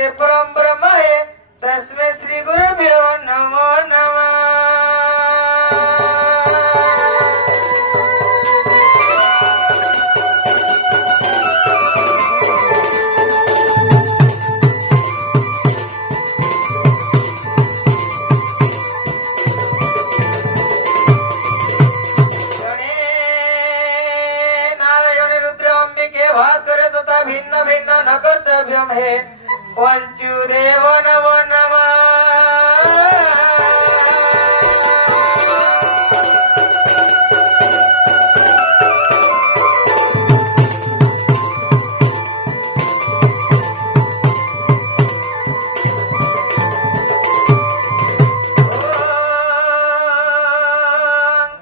साक्षात् परम ब्रह्म है तस्मै श्री गुरुभ्यो नमो नमः। भिन्न भिन्न न कर्तव्यम है पंचुदेव नमो नमः।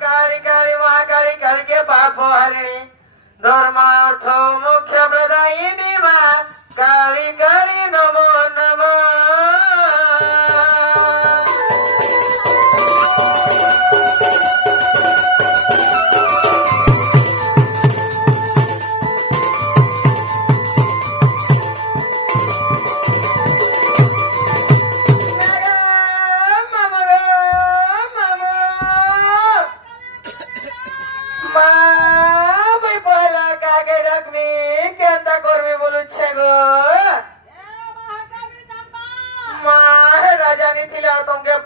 काली काली महाकाली कल के पाप हरिणी धर्मार्थ मुख्य प्रदायिनी मां काली काली नमो नमः।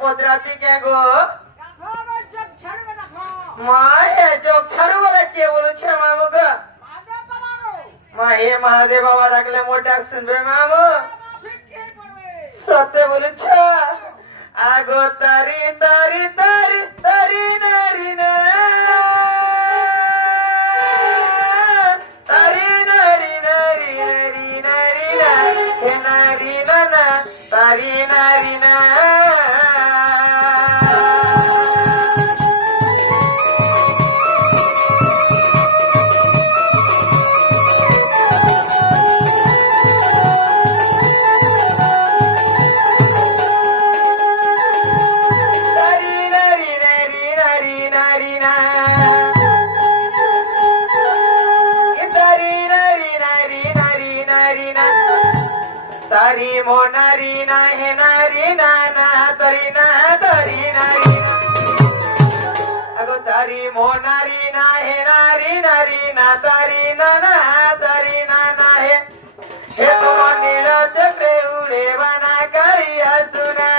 पदराती क्या गो माहे जोक छाड़ू वाला के बोलू छे मामू गो माहे महादेव बाबा डाकले मोटा सुनबे मामू सत्य बोलू छ आगो तारी तारी तारी तारी नारी ना तारी नारी नारी नारी नारी नारी ना तारी नारी ना। तारी मो नारी ना है नारी ना ना तारी ना तारी नारी अगो तारी मो नारी ना है नारी नारी ना तारी ना ना तारी ना ना है हे तुम नील चक्रे उड़े बना करिया सुना।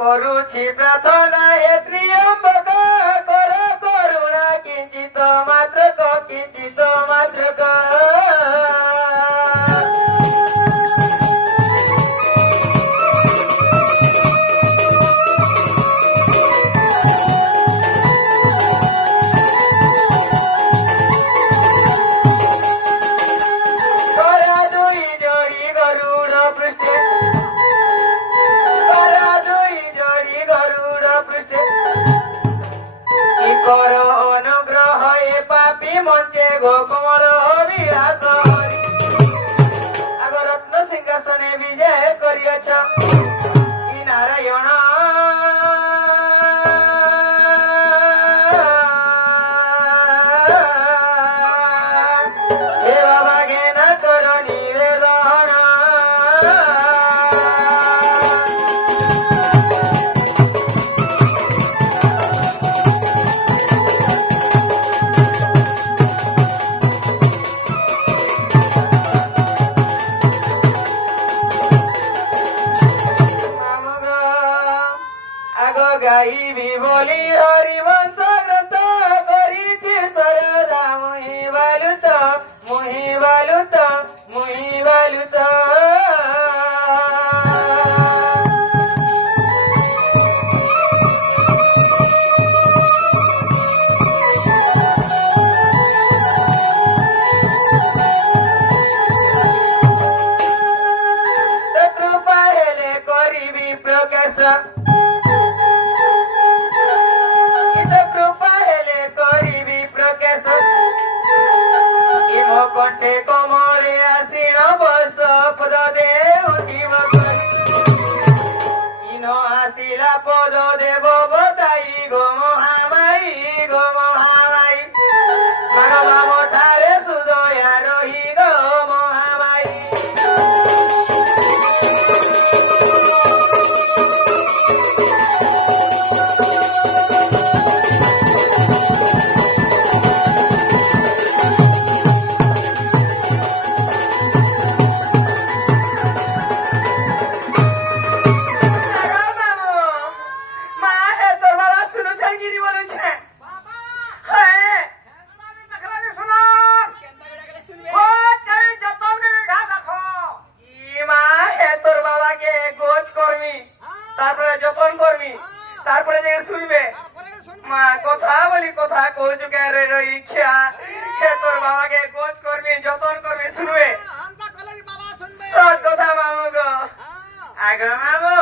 करुछि प्रार्थना हे त्र्यंबक कर करुणा किंचित मात्र किंचित मात्र कर अनुग्रह ए पापी मंचे गो कमल विलास आग रत्न सिंहासने विजय करियछ ई नारायण हे बाबा ज्ञान कर निवेदन गाई भी बोली हरिवंश ग्रंथ करी सरदा मुही बालुत मुही बालुत मुही बालुत कृपा हेले करी भी प्रकाश कृपा हेले करी भी प्रकाश কণ্ঠে কমলে আসিণ বস পদ দে উঠিব ইন আসিলা পদ দেব বতাই গো মহামাই মানব মঠারে সুদয়া রহি গো মহামাই তারপরে যখন করবি তারপরে যে শুনবে মা কথা বলি কথা কৌচু রে রইখা তোর বাবাকে গোজ করবি যতন করবি শুনবে সব কথা মামু গো আগ মামু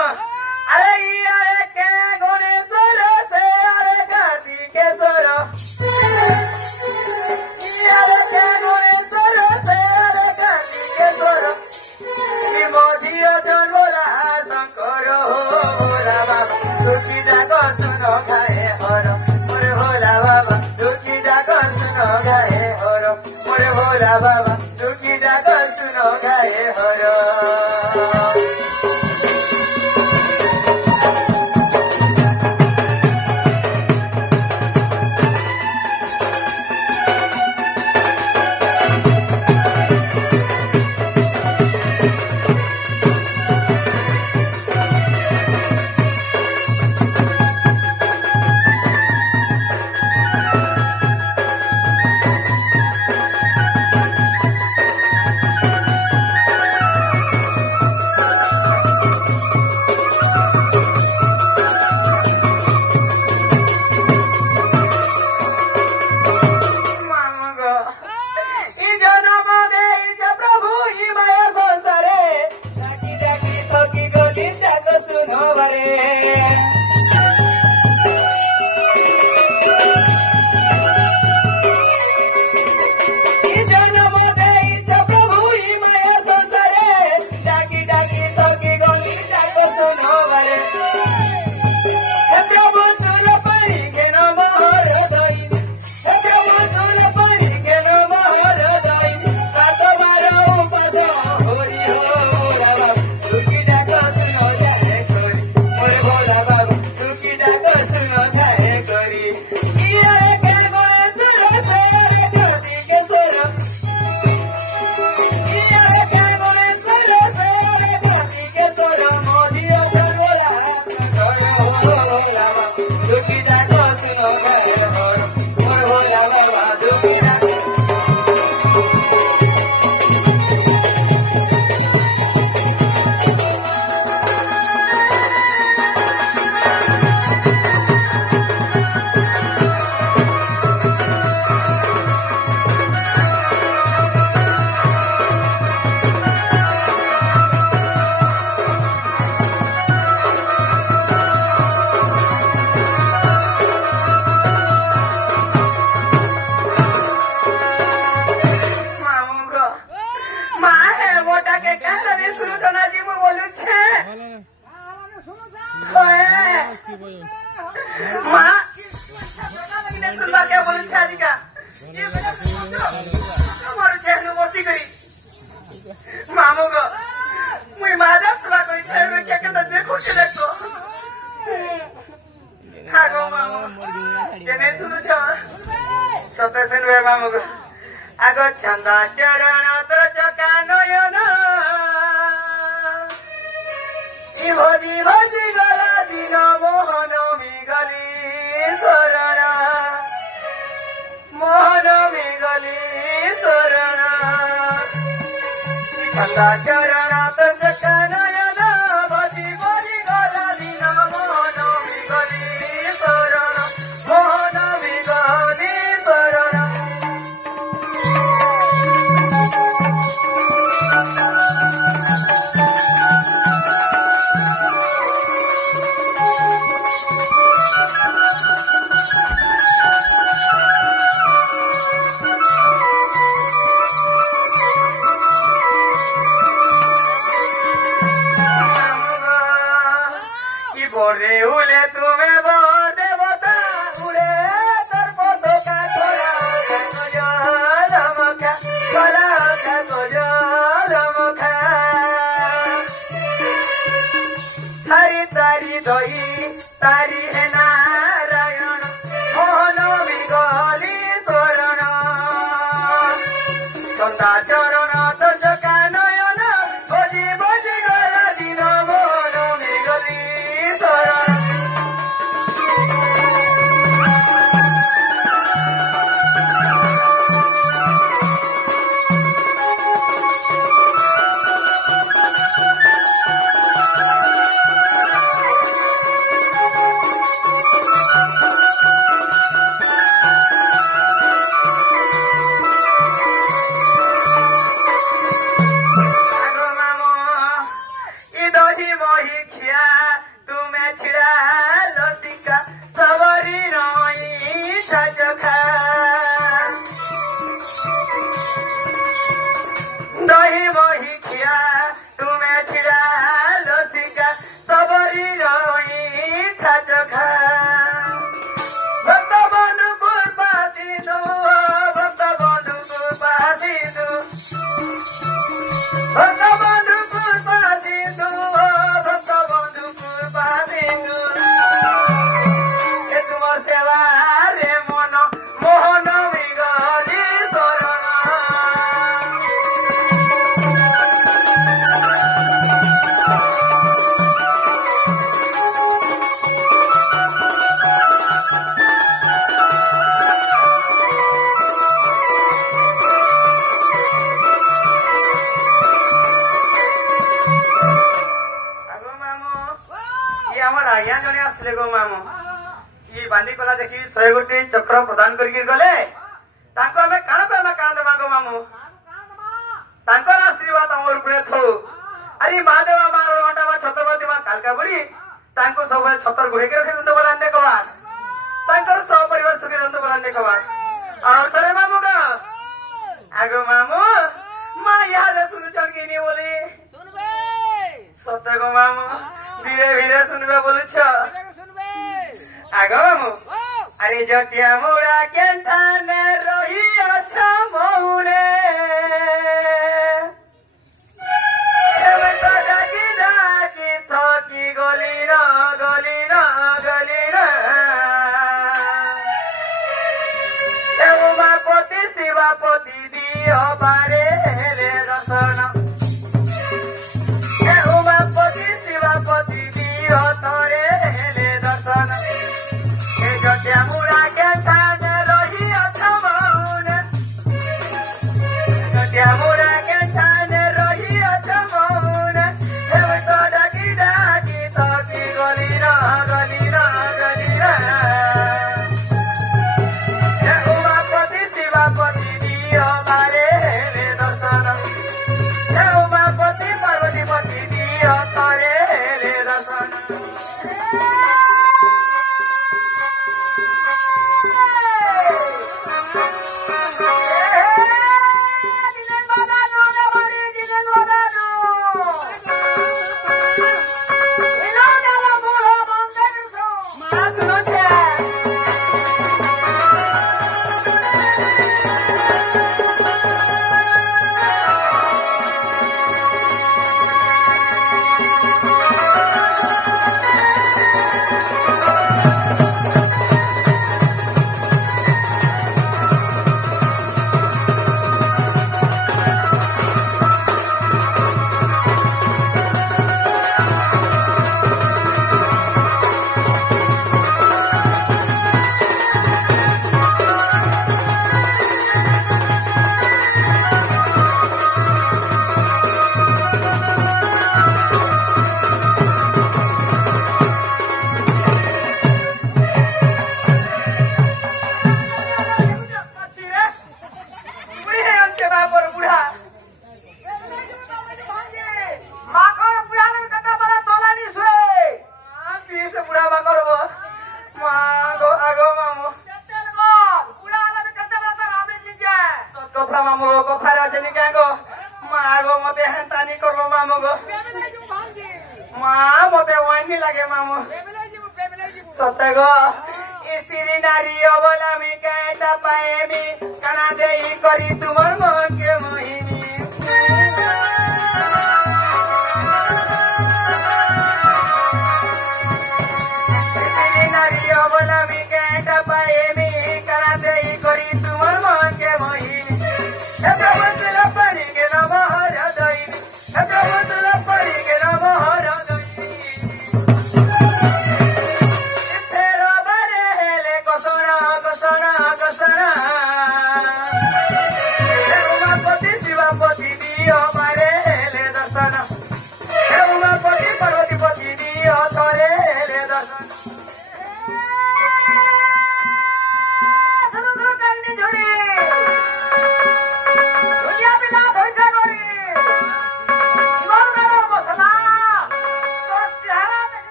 আরে আরে কে গণেশ্বর সে আরে কার্তিকেশ্বর আরে কে গণেশ্বর সে আরে কার্তিকেশ্বর মধিয় জন্মরা শঙ্কর ভোলা বাবা দুঃখী যাক শুন গায়ে হর মোরে ভোলা বাবা দুঃখী যাক শুন গায়ে হর মোরে ভোলা বাবা দুঃখী যাক শুন গায়ে হর আগ ছন্দ চরণ তোর চকা নয়ন ভজি ভজি গলা দিন মোহন মিগলি শরণ মোহন মিগলি শরণ ছন্দ চরণ তোর চকা নয়ন ভজি ভজি গলা দিন মোহন মিগলি শরণ মোহন মিগলি শরণ तारी हे नारायण मोहन गली शरण चंदा चरण दश कानयन बजी बजी गला दिन मोहन गली शरण चक्र प्रदान करके गले आश्रीवाद अरे महादेवा मारो घंटा छत्रपति माँ कालका बुढ़ी सब छतर घोड़े रखे बोला कबार सब परिवार सुखी रहते बोला कबार और थोड़े मामू का आगो मामू माँ यहाँ सुन चल कि नहीं बोली सत्य को मामू धीरे धीरे सुनबे बोलू आगो मामू अरे जटिया मुड़ा के थाने रही अच्छा मौरे थकी गली ना गली ना गली ना उमापति शिवापति दियो बारे रे दर्शन उमापति शिवापति दियो तोरे रे दर्शन जटिया मुड़ा के थाने रही अच्छा मौन जटिया मुड़ा के थाने रही अच्छा मौन उमापति शिवापति दियो बारे रे दर्शन उमापति पार्वती पति दियो तोरे रे दर्शन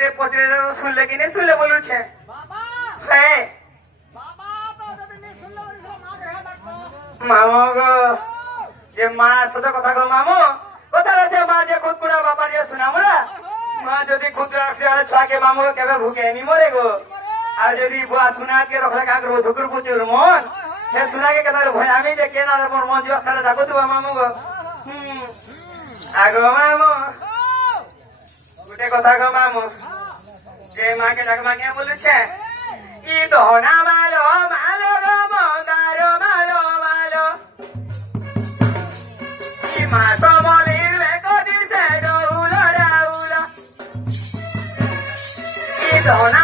रे पत्रे सुनले कि नहीं सुनले बोलू छे है मामो गो जे माँ सत कथा गो मामो कथा रहे माँ जे खुद पुरा बापा जे सुना मोरा माँ जदि खुद रखे छुआ के मामो को केबे भूखे नहीं मरे गो আর যদি বুয়া শুনা কে রখলে কা করব ধুকুর পুচুর মন সে শুনা কে কেন ভয় আমি যে কেন আর মোর মন জিবা সারা ডাকো তুবা মামু গো আগো মামু গোটে কথা গো মামু যে মাকে ডাক মা কে বলছে ই দহনা মালো মালো গো মন্দারো মালো মালো ই মা তো মনির বেকো দিছে গৌলা রাউলা ই দহনা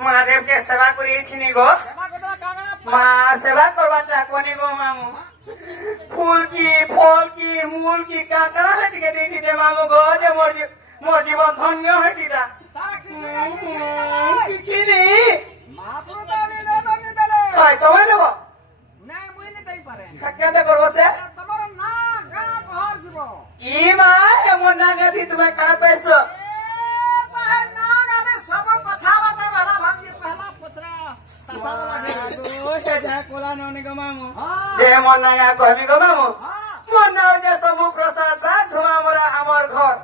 महादेव के सेवा करी गो माँ सेवा करवा चाहनी गो मामू फूल की फल की मूल की काका हट के दी थी मामू गो जे मोर जीवन धन्य हटी दा किसी नहीं तुम्हें देव क्या करबो से ई माँ मोर ना गई तुम्हें कहा पैसा मना कहमी गो मामू मना के सबू प्रसाद धुमामरा आमर घर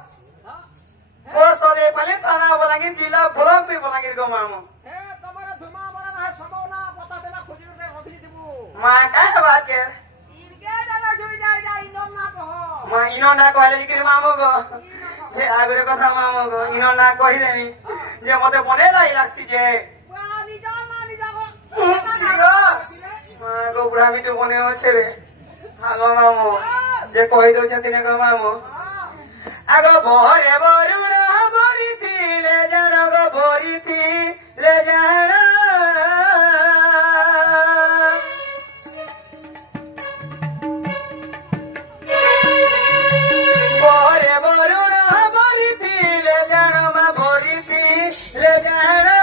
ओ सदे पाले थाना बलांगीर जिला ब्लॉक भी बलांगीर गो मामू माँ क्या बात कर माँ इनो ना कहले कि मामू गो जे आगरे कथा मामू गो इनो ना कहि देनी जे मते बने लाई लागसी जे गो बुढ़ा भी तो बने अच्छे रे आगो मामू जे कही दौरान गो मामू आगो भरे बरुणा भरी थी ले जाना गो भरी थी ले जाना भरे बरुणा भरी थी ले जाना मा भरी थी ले जाना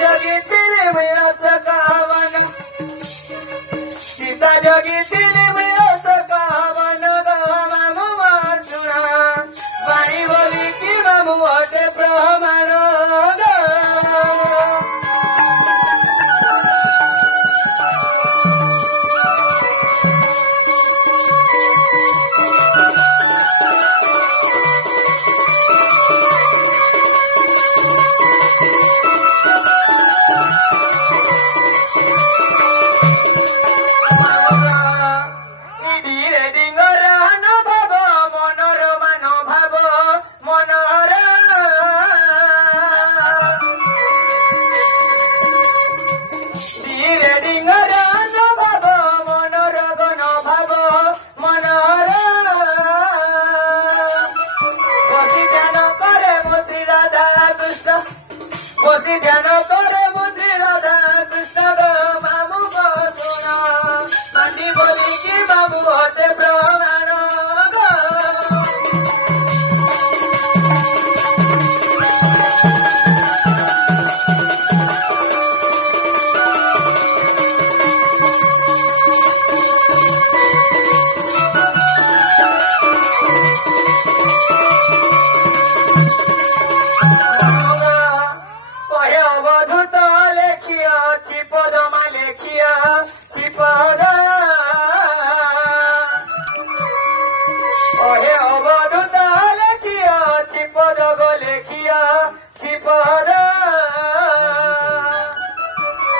जोगी तेरे मेरा सकावन सीता जोगी तेरे मेरा सकावन मामू सुना बाणी बोली की मामू अटे प्रमाण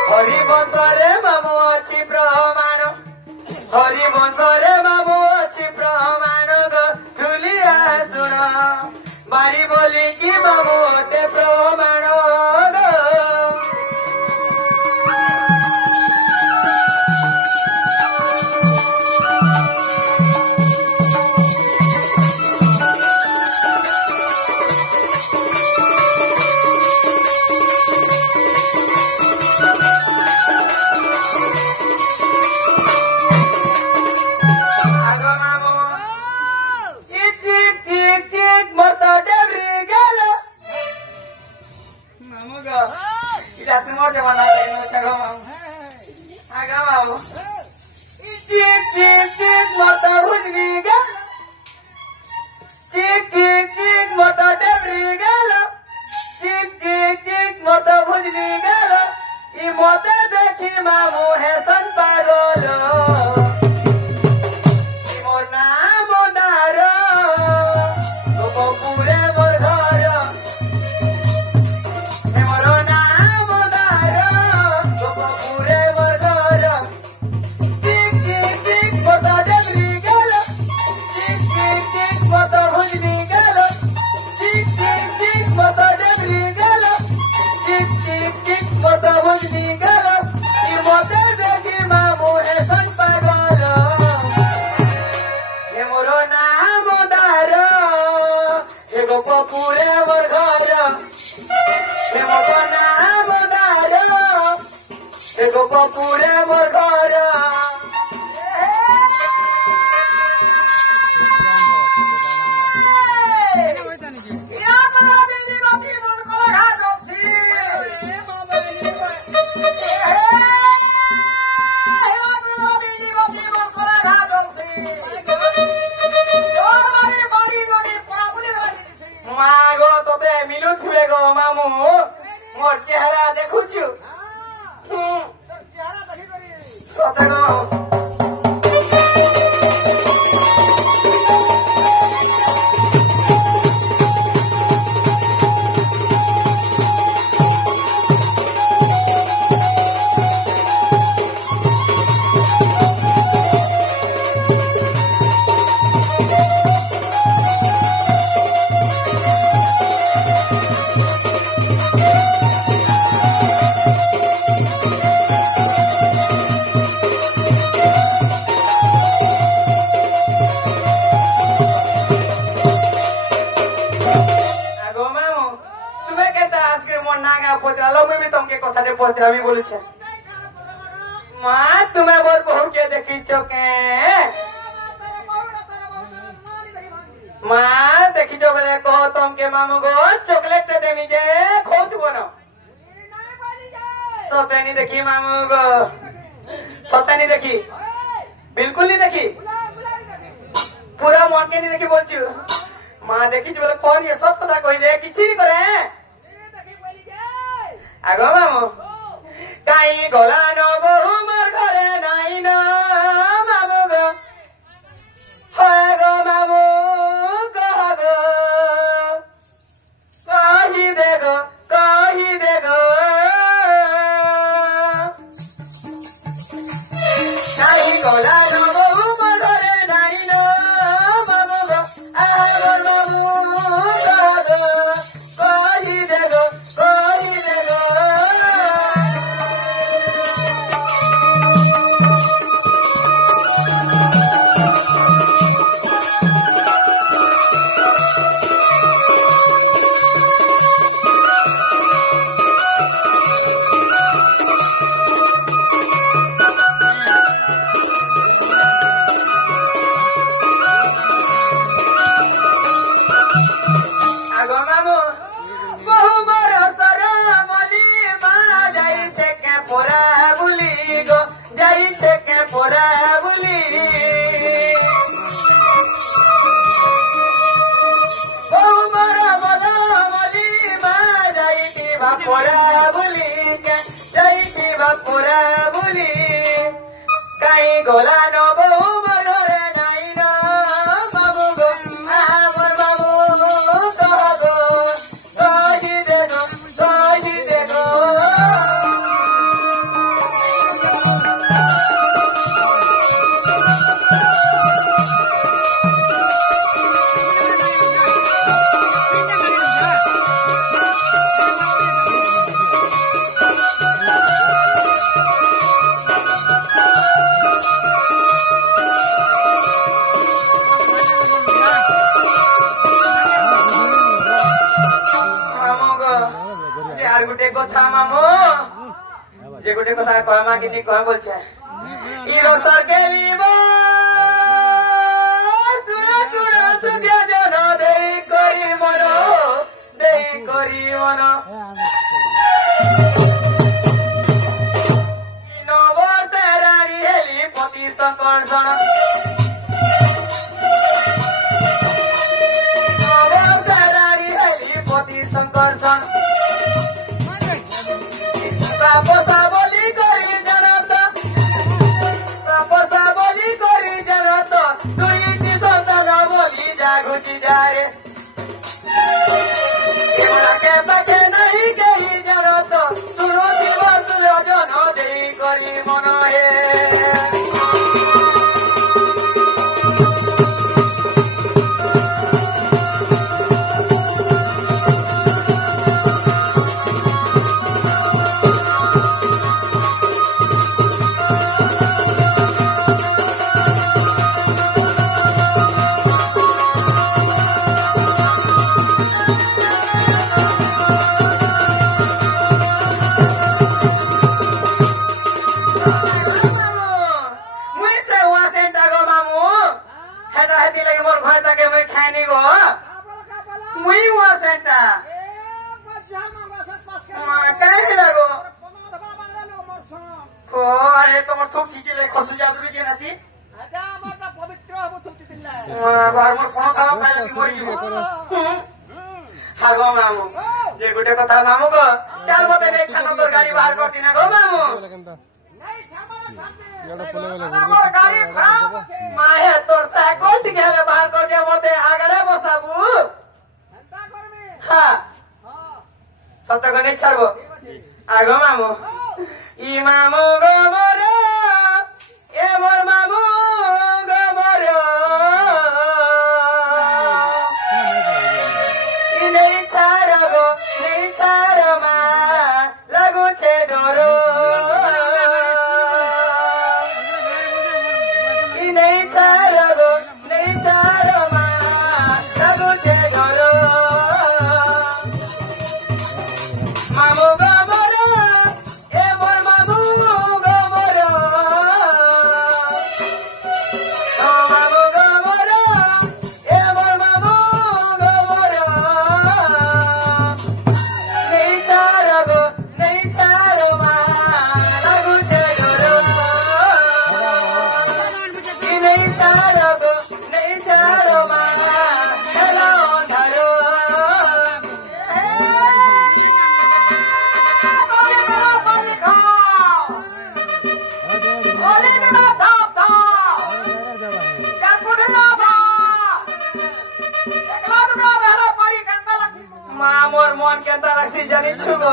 হরিবংশরে মামু ଅଛି প্রমাণ হরিবংশরে মামু ଅଛି প্রমাণ গো ঝুলিয়া শুণ বাড়ি বলি কি মামু অতে প্রমাণ গো আমি বলেছে মা তুমি মোর বহুকে দেখিছ কে মা দেখিছ বলে কহ তমকে মামু গো চকলেট দেমি যে খোঁজব না সতেনি দেখি মামু গো সতেনি দেখি বিলকুল নি দেখি পুরা মনকে নি দেখি বলছি মা দেখিছ বলে কোন ইয়ে সত কথা কইলে কিছু নি করে আগো মামু কাই গলা নবহু মোর ঘরে নাই না মামু গো হয় গো মামু কহ গো কহি দে গো কাই গলা নবহু মোর ঘরে নাই না মামু গো আগো মামু কহ গো কহি দে গো গলা নবহু মোর ঘরে নাই না বাবু গো আমার বাবু কহ গো কহি দে গো কথা মামু যে গোটে কথা কয় মা কি কয় বলছে ইরো সরকেলিব সুরা সুরা সুদিয়া জন দেই করি মন নবর তারারি হেলি পতি সকর্ষণ নবর তারারি হেলি পতি সকর্ষণ তাপসা বলি করি জানত দুইটি সন্তান বলি জাগুচি যায় এমনকে পাঠে নাই গেলি জানত শুনো জীব সুরজন দেই করি মন হে যে গোটে কথা মামু গো চাল মতে নেই খানো তোর গাড়ি বাহার করতি না গো মামু মায়ে তোর সাইকেল টিকে হেলে বাহার করছে মতে আগারে বসাবু হ্যাঁ সত্য করে ছাড়বো আগো মামু ই মামু গো মর এ মোর মামু গো মর মন কেনতা লাগছে জানিছ গো